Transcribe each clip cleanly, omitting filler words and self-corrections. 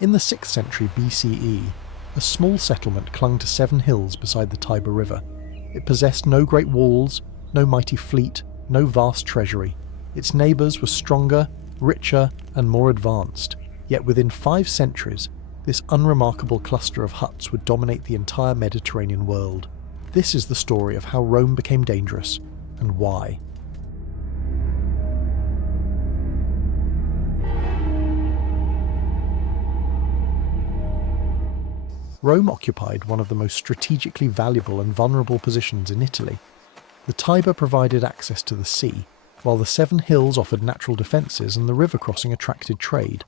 In the 6th century BCE, a small settlement clung to 7 hills beside the Tiber River. It possessed no great walls, no mighty fleet, no vast treasury. Its neighbours were stronger, richer, and more advanced. Yet within 5 centuries, this unremarkable cluster of huts would dominate the entire Mediterranean world. This is the story of how Rome became dangerous, and why. Rome occupied one of the most strategically valuable and vulnerable positions in Italy. The Tiber provided access to the sea, while the 7 hills offered natural defences and the river crossing attracted trade.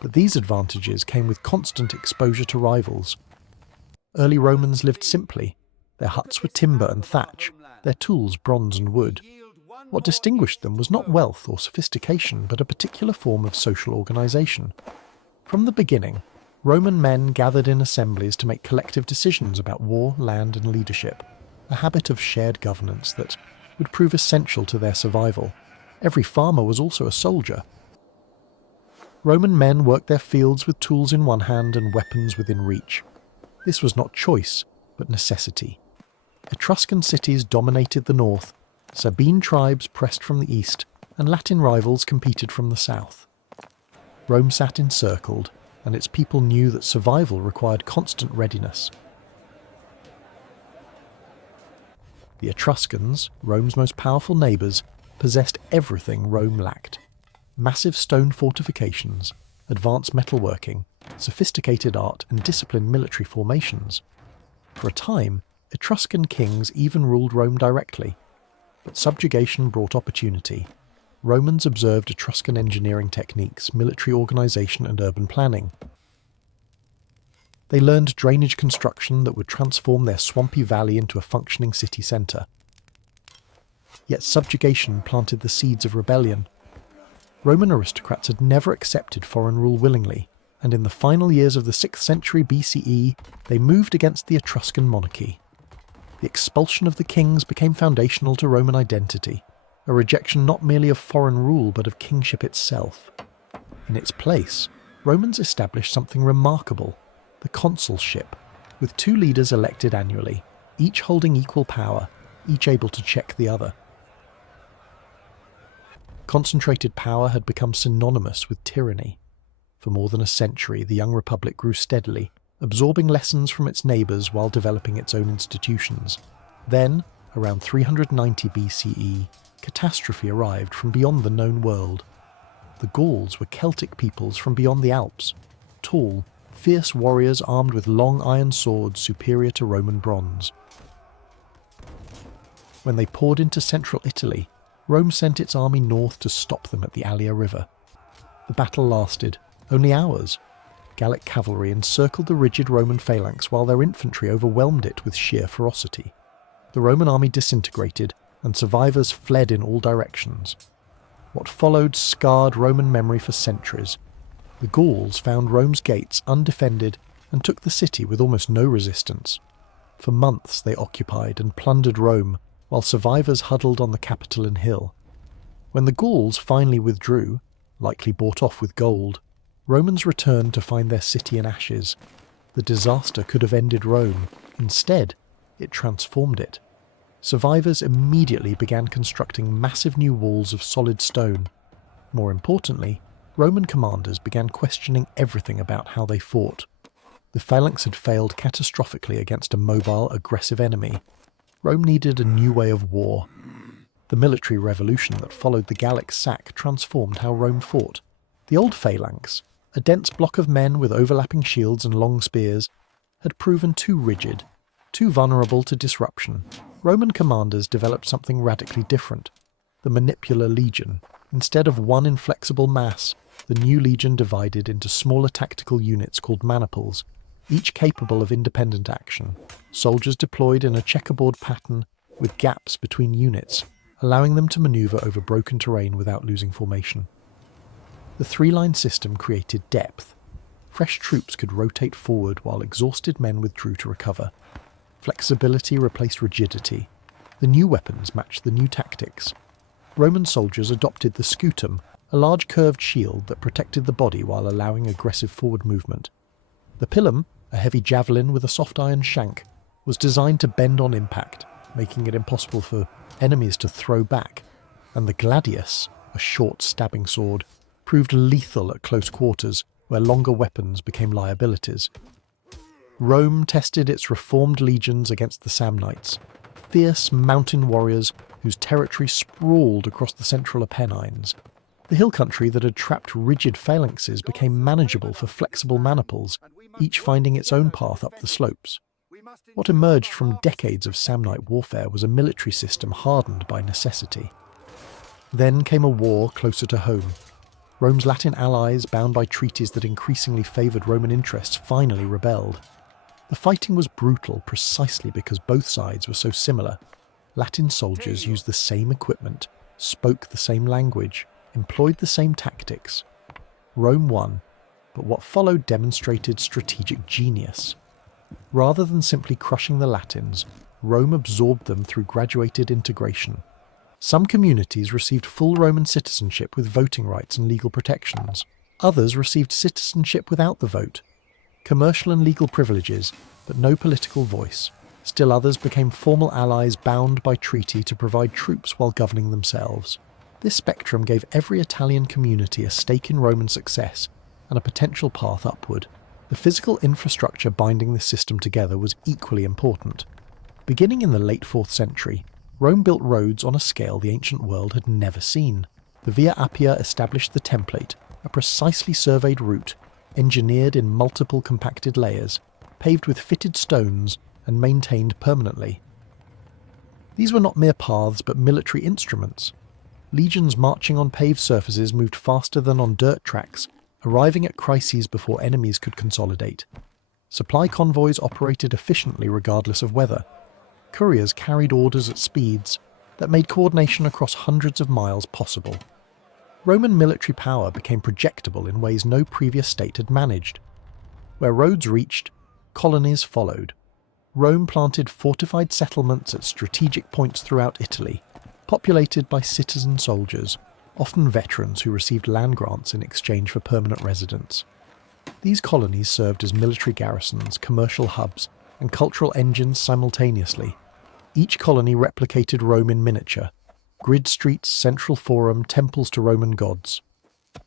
But these advantages came with constant exposure to rivals. Early Romans lived simply. Their huts were timber and thatch, their tools bronze and wood. What distinguished them was not wealth or sophistication, but a particular form of social organisation. From the beginning, Roman men gathered in assemblies to make collective decisions about war, land and leadership, a habit of shared governance that would prove essential to their survival. Every farmer was also a soldier. Roman men worked their fields with tools in one hand and weapons within reach. This was not choice, but necessity. Etruscan cities dominated the north, Sabine tribes pressed from the east, and Latin rivals competed from the south. Rome sat encircled, and its people knew that survival required constant readiness. The Etruscans, Rome's most powerful neighbours, possessed everything Rome lacked. Massive stone fortifications, advanced metalworking, sophisticated art and disciplined military formations. For a time, Etruscan kings even ruled Rome directly. But subjugation brought opportunity. Romans observed Etruscan engineering techniques, military organisation and urban planning. They learned drainage construction that would transform their swampy valley into a functioning city centre. Yet subjugation planted the seeds of rebellion. Roman aristocrats had never accepted foreign rule willingly, and in the final years of the 6th century BCE, they moved against the Etruscan monarchy. The expulsion of the kings became foundational to Roman identity, a rejection not merely of foreign rule but of kingship itself. In its place, Romans established something remarkable, the consulship, with 2 leaders elected annually, each holding equal power, each able to check the other. Concentrated power had become synonymous with tyranny. For more than a century, the young republic grew steadily, absorbing lessons from its neighbours while developing its own institutions. Then, around 390 BCE, Catastrophe arrived from beyond the known world. The Gauls were Celtic peoples from beyond the Alps, tall, fierce warriors armed with long iron swords superior to Roman bronze. When they poured into central Italy, Rome sent its army north to stop them at the Allia River. The battle lasted only hours. Gallic cavalry encircled the rigid Roman phalanx while their infantry overwhelmed it with sheer ferocity. The Roman army disintegrated, and survivors fled in all directions. What followed scarred Roman memory for centuries. The Gauls found Rome's gates undefended and took the city with almost no resistance. For months they occupied and plundered Rome, while survivors huddled on the Capitoline Hill. When the Gauls finally withdrew, likely bought off with gold, Romans returned to find their city in ashes. The disaster could have ended Rome. Instead, it transformed it. Survivors immediately began constructing massive new walls of solid stone. More importantly, Roman commanders began questioning everything about how they fought. The phalanx had failed catastrophically against a mobile, aggressive enemy. Rome needed a new way of war. The military revolution that followed the Gallic sack transformed how Rome fought. The old phalanx, a dense block of men with overlapping shields and long spears, had proven too rigid, too vulnerable to disruption. Roman commanders developed something radically different, the manipular legion. Instead of one inflexible mass, the new legion divided into smaller tactical units called maniples, each capable of independent action. Soldiers deployed in a checkerboard pattern with gaps between units, allowing them to maneuver over broken terrain without losing formation. The 3-line system created depth. Fresh troops could rotate forward while exhausted men withdrew to recover. Flexibility replaced rigidity. The new weapons matched the new tactics. Roman soldiers adopted the scutum, a large curved shield that protected the body while allowing aggressive forward movement. The pilum, a heavy javelin with a soft iron shank, was designed to bend on impact, making it impossible for enemies to throw back, and the gladius, a short stabbing sword, proved lethal at close quarters, where longer weapons became liabilities. Rome tested its reformed legions against the Samnites, fierce mountain warriors whose territory sprawled across the central Apennines. The hill country that had trapped rigid phalanxes became manageable for flexible maniples, each finding its own path up the slopes. What emerged from decades of Samnite warfare was a military system hardened by necessity. Then came a war closer to home. Rome's Latin allies, bound by treaties that increasingly favoured Roman interests, finally rebelled. The fighting was brutal precisely because both sides were so similar. Latin soldiers used the same equipment, spoke the same language, employed the same tactics. Rome won, but what followed demonstrated strategic genius. Rather than simply crushing the Latins, Rome absorbed them through graduated integration. Some communities received full Roman citizenship with voting rights and legal protections. Others received citizenship without the vote, commercial and legal privileges, but no political voice. Still others became formal allies bound by treaty to provide troops while governing themselves. This spectrum gave every Italian community a stake in Roman success and a potential path upward. The physical infrastructure binding this system together was equally important. Beginning in the late 4th century, Rome built roads on a scale the ancient world had never seen. The Via Appia established the template, a precisely surveyed route, engineered in multiple compacted layers, paved with fitted stones and maintained permanently. These were not mere paths but military instruments. Legions marching on paved surfaces moved faster than on dirt tracks, arriving at crises before enemies could consolidate. Supply convoys operated efficiently regardless of weather. Couriers carried orders at speeds that made coordination across hundreds of miles possible. Roman military power became projectable in ways no previous state had managed. Where roads reached, colonies followed. Rome planted fortified settlements at strategic points throughout Italy, populated by citizen soldiers, often veterans who received land grants in exchange for permanent residence. These colonies served as military garrisons, commercial hubs, and cultural engines simultaneously. Each colony replicated Rome in miniature: grid streets, central forum, temples to Roman gods.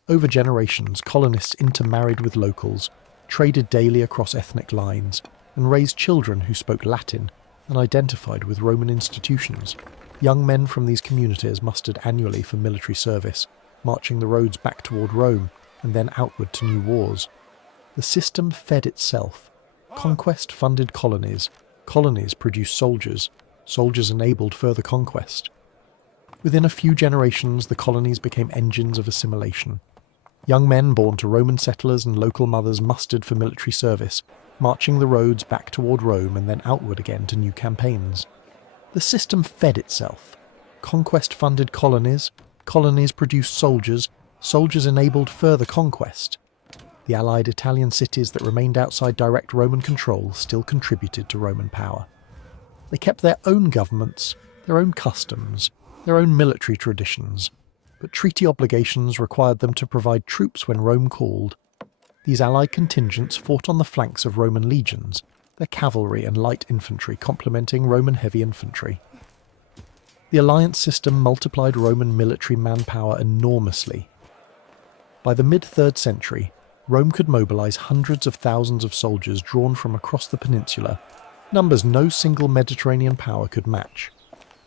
Over generations, colonists intermarried with locals, traded daily across ethnic lines, and raised children who spoke Latin and identified with Roman institutions. Young men from these communities mustered annually for military service, marching the roads back toward Rome and then outward to new wars. The system fed itself. Conquest funded colonies. Colonies produced soldiers. Soldiers enabled further conquest. Within a few generations, the colonies became engines of assimilation. Young men born to Roman settlers and local mothers mustered for military service, marching the roads back toward Rome and then outward again to new campaigns. The system fed itself. Conquest funded colonies. Colonies produced soldiers. Soldiers enabled further conquest. The allied Italian cities that remained outside direct Roman control still contributed to Roman power. They kept their own governments, their own customs, their own military traditions, but treaty obligations required them to provide troops when Rome called. These allied contingents fought on the flanks of Roman legions, their cavalry and light infantry complementing Roman heavy infantry. The alliance system multiplied Roman military manpower enormously. By the mid-3rd century, Rome could mobilize hundreds of thousands of soldiers drawn from across the peninsula, numbers no single Mediterranean power could match.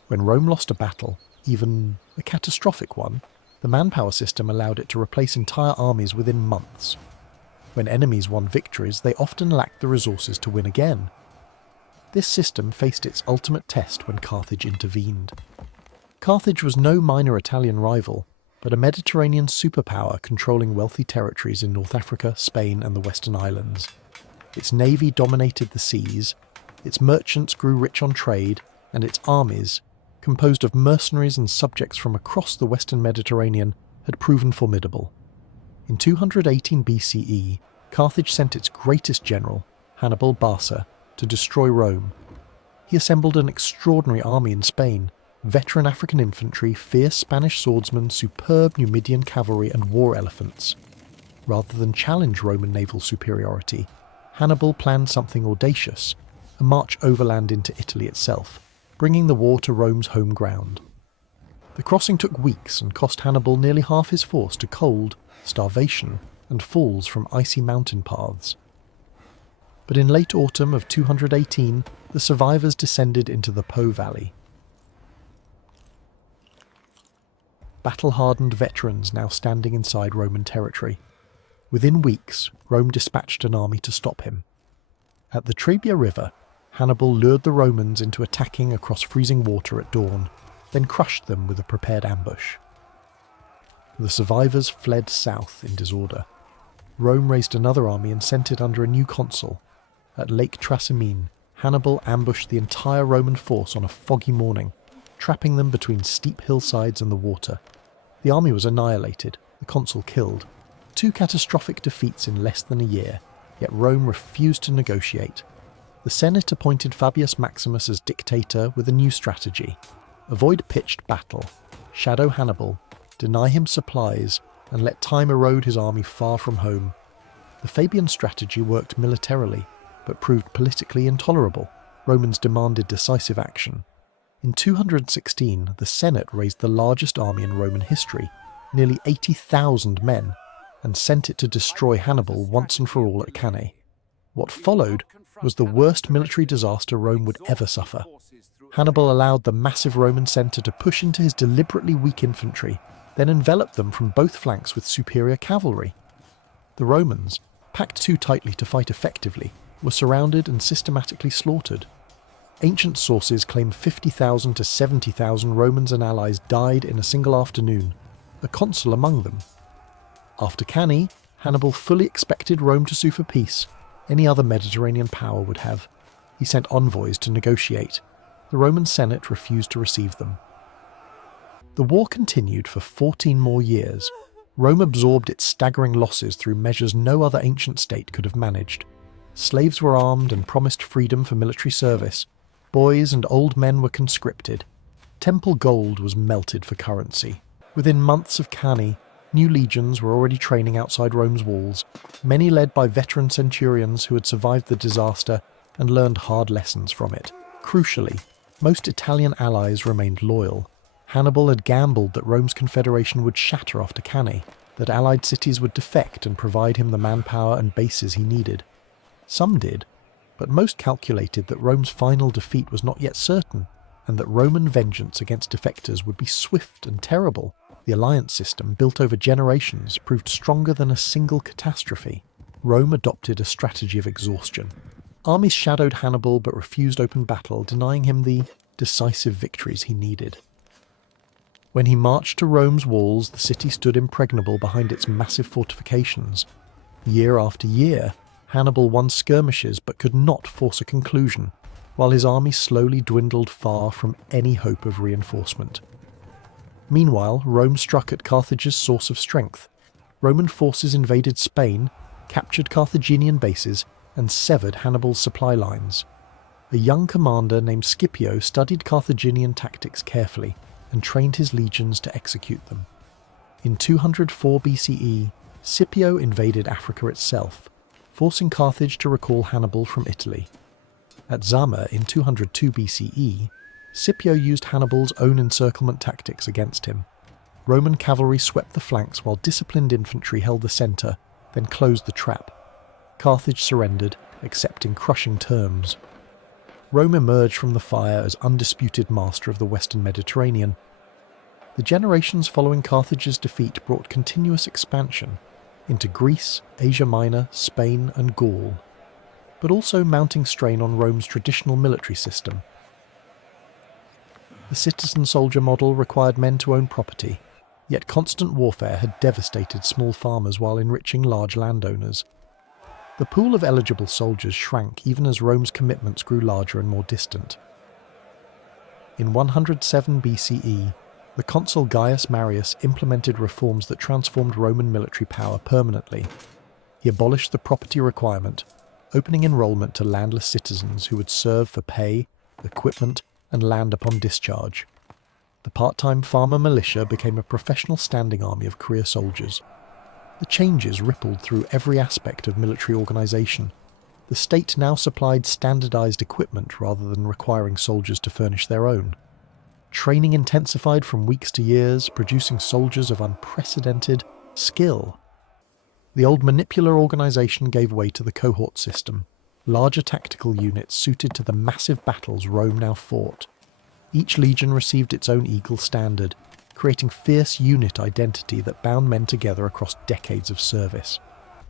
When Rome lost a battle, even a catastrophic one, the manpower system allowed it to replace entire armies within months. When enemies won victories, they often lacked the resources to win again. This system faced its ultimate test when Carthage intervened. Carthage was no minor Italian rival, but a Mediterranean superpower controlling wealthy territories in North Africa, Spain, and the Western Islands. Its navy dominated the seas, its merchants grew rich on trade, and its armies, composed of mercenaries and subjects from across the Western Mediterranean, had proven formidable. In 218 BCE, Carthage sent its greatest general, Hannibal Barca, to destroy Rome. He assembled an extraordinary army in Spain, veteran African infantry, fierce Spanish swordsmen, superb Numidian cavalry and war elephants. Rather than challenge Roman naval superiority, Hannibal planned something audacious, a march overland into Italy itself, bringing the war to Rome's home ground. The crossing took weeks and cost Hannibal nearly half his force to cold, starvation, and falls from icy mountain paths. But in late autumn of 218, the survivors descended into the Po Valley. Battle-hardened veterans now standing inside Roman territory. Within weeks, Rome dispatched an army to stop him. At the Trebia River, Hannibal lured the Romans into attacking across freezing water at dawn, then crushed them with a prepared ambush. The survivors fled south in disorder. Rome raised another army and sent it under a new consul. At Lake Trasimene, Hannibal ambushed the entire Roman force on a foggy morning, trapping them between steep hillsides and the water. The army was annihilated, the consul killed. 2 catastrophic defeats in less than a year, yet Rome refused to negotiate. The Senate appointed Fabius Maximus as dictator with a new strategy: avoid pitched battle, shadow Hannibal, deny him supplies, and let time erode his army far from home. The Fabian strategy worked militarily, but proved politically intolerable. Romans demanded decisive action. In 216, the Senate raised the largest army in Roman history, nearly 80,000 men, and sent it to destroy Hannibal once and for all at Cannae. What followed was the worst military disaster Rome would ever suffer. Hannibal allowed the massive Roman centre to push into his deliberately weak infantry, then enveloped them from both flanks with superior cavalry. The Romans, packed too tightly to fight effectively, were surrounded and systematically slaughtered. Ancient sources claim 50,000 to 70,000 Romans and allies died in a single afternoon, a consul among them. After Cannae, Hannibal fully expected Rome to sue for peace. Any other Mediterranean power would have. He sent envoys to negotiate. The Roman Senate refused to receive them. The war continued for 14 more years. Rome absorbed its staggering losses through measures no other ancient state could have managed. Slaves were armed and promised freedom for military service. Boys and old men were conscripted. Temple gold was melted for currency. Within months of Cannae, new legions were already training outside Rome's walls, many led by veteran centurions who had survived the disaster and learned hard lessons from it. Crucially, most Italian allies remained loyal. Hannibal had gambled that Rome's confederation would shatter after Cannae, that allied cities would defect and provide him the manpower and bases he needed. Some did, but most calculated that Rome's final defeat was not yet certain, and that Roman vengeance against defectors would be swift and terrible. The alliance system, built over generations, proved stronger than a single catastrophe. Rome adopted a strategy of exhaustion. Armies shadowed Hannibal but refused open battle, denying him the decisive victories he needed. When he marched to Rome's walls, the city stood impregnable behind its massive fortifications. Year after year, Hannibal won skirmishes but could not force a conclusion, while his army slowly dwindled far from any hope of reinforcement. Meanwhile, Rome struck at Carthage's source of strength. Roman forces invaded Spain, captured Carthaginian bases, and severed Hannibal's supply lines. A young commander named Scipio studied Carthaginian tactics carefully and trained his legions to execute them. In 204 BCE, Scipio invaded Africa itself, forcing Carthage to recall Hannibal from Italy. At Zama in 202 BCE, Scipio used Hannibal's own encirclement tactics against him. Roman cavalry swept the flanks while disciplined infantry held the centre, then closed the trap. Carthage surrendered, accepting crushing terms. Rome emerged from the fire as undisputed master of the Western Mediterranean. The generations following Carthage's defeat brought continuous expansion into Greece, Asia Minor, Spain and Gaul, but also mounting strain on Rome's traditional military system. The citizen-soldier model required men to own property, yet constant warfare had devastated small farmers while enriching large landowners. The pool of eligible soldiers shrank even as Rome's commitments grew larger and more distant. In 107 BCE, the consul Gaius Marius implemented reforms that transformed Roman military power permanently. He abolished the property requirement, opening enrollment to landless citizens who would serve for pay, equipment, and land upon discharge. The part-time farmer militia became a professional standing army of career soldiers. The changes rippled through every aspect of military organisation. The state now supplied standardised equipment rather than requiring soldiers to furnish their own. Training intensified from weeks to years, producing soldiers of unprecedented skill. The old manipular organisation gave way to the cohort system, larger tactical units suited to the massive battles Rome now fought. Each legion received its own eagle standard, creating fierce unit identity that bound men together across decades of service.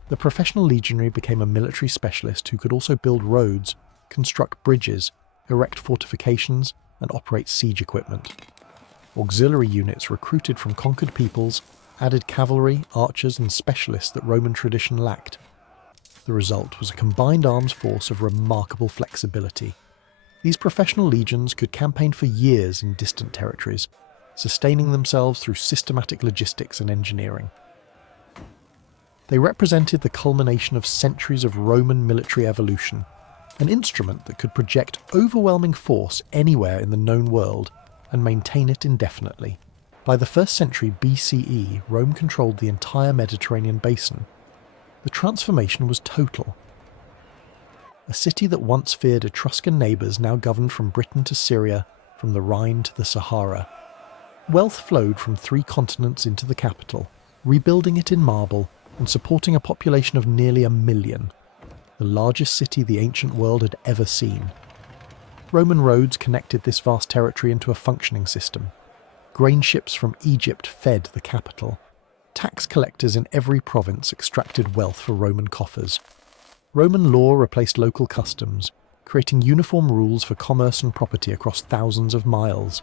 The professional legionary became a military specialist who could also build roads, construct bridges, erect fortifications, and operate siege equipment. Auxiliary units recruited from conquered peoples added cavalry, archers, and specialists that Roman tradition lacked. The result was a combined arms force of remarkable flexibility. These professional legions could campaign for years in distant territories, sustaining themselves through systematic logistics and engineering. They represented the culmination of centuries of Roman military evolution, an instrument that could project overwhelming force anywhere in the known world and maintain it indefinitely. By the 1st century BCE, Rome controlled the entire Mediterranean basin. The transformation was total. A city that once feared Etruscan neighbours now governed from Britain to Syria, from the Rhine to the Sahara. Wealth flowed from 3 continents into the capital, rebuilding it in marble and supporting a population of nearly 1 million, the largest city the ancient world had ever seen. Roman roads connected this vast territory into a functioning system. Grain ships from Egypt fed the capital. Tax collectors in every province extracted wealth for Roman coffers. Roman law replaced local customs, creating uniform rules for commerce and property across thousands of miles.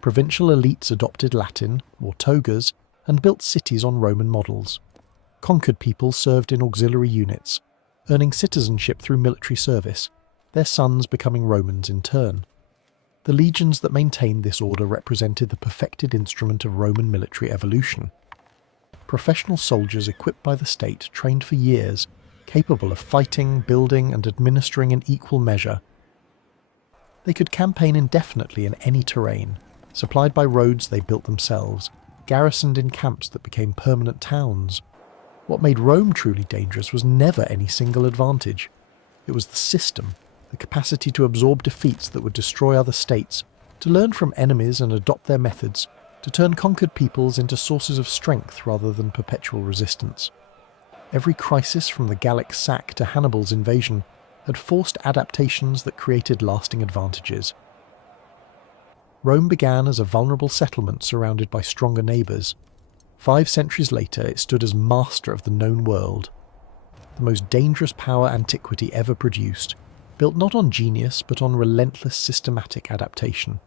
Provincial elites adopted Latin, or togas, and built cities on Roman models. Conquered peoples served in auxiliary units, earning citizenship through military service, their sons becoming Romans in turn. The legions that maintained this order represented the perfected instrument of Roman military evolution. Professional soldiers equipped by the state trained for years, capable of fighting, building, and administering in equal measure. They could campaign indefinitely in any terrain, supplied by roads they built themselves, garrisoned in camps that became permanent towns. What made Rome truly dangerous was never any single advantage. It was the system, the capacity to absorb defeats that would destroy other states, to learn from enemies and adopt their methods, to turn conquered peoples into sources of strength rather than perpetual resistance. Every crisis from the Gallic sack to Hannibal's invasion had forced adaptations that created lasting advantages. Rome began as a vulnerable settlement surrounded by stronger neighbours. 5 centuries later, it stood as master of the known world. The most dangerous power antiquity ever produced, built not on genius but on relentless systematic adaptation.